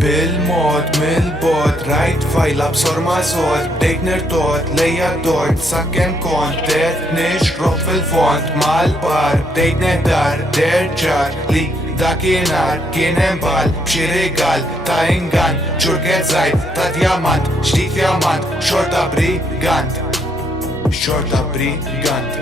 Bil-mod, mil-bod, rajt fajla b'sorma sod Bdejt nirtot, lejja dort, sakkem kont nixrob fil-font mal-bar Bdejt nedar, derġar li dakinhar kien hemm bal b'xi rigal ta' ingan ċurket żgħir ta' djamant, ġdid fjamant, xorta brigant Xorta brigant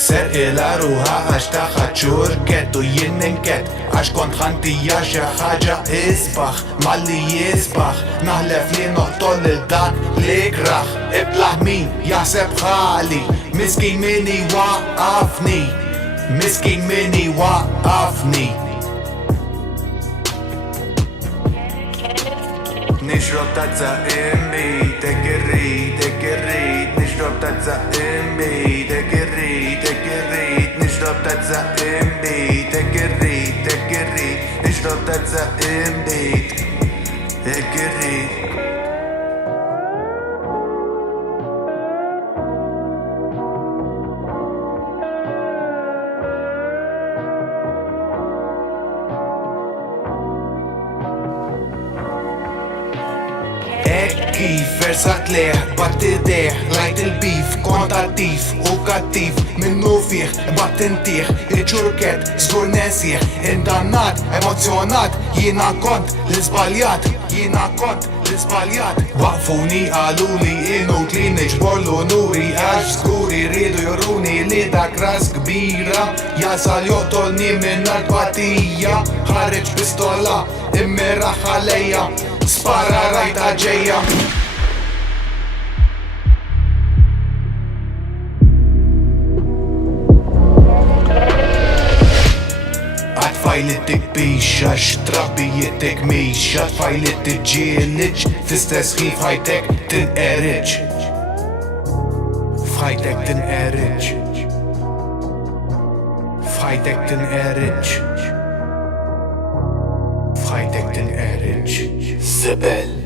Ser ila ruħa għax taħħa ċurket u jien ninket Għax kont ħantija xi ħaġa isbaħ malli jisbaħ Naħlef li noqtol lil dak li kraħ Iblaħ min jaħseb ħali Miskin minni waqafni Miskin minni waqafni Nixrob tazza immi, tek irrid Nixrob tazza immi, tek irrid Nixrob tazza immi, tek irrid Nixrob tazza immi, tek irrid Kif versat leħ, batti deħ, rajt il-bif, kont attiv u kattiv Minnu fiħ, batt intiħ, il-ċurket, zgur nesieħ Indannat, emozjonat, jiena kont l-izbaljat Jiena kont l-izbaljat Waqfuni għaluli inut li nġbollu nuri Għax zguri ridu juruni li dak ras kbira Jasal jottolni minna l-patija Ħarreġ pistola, immiraħ għalejja Spara rajta ġejja Għatfajlitik bixa, xtrabijietek mixa Għatfajlitik ġieliċ, fistess ħif ħajtek tinqeriċ Fħajtek tinqeriċ Fħajtek tinqeriċ Fħajtek tinqeriċ Zibel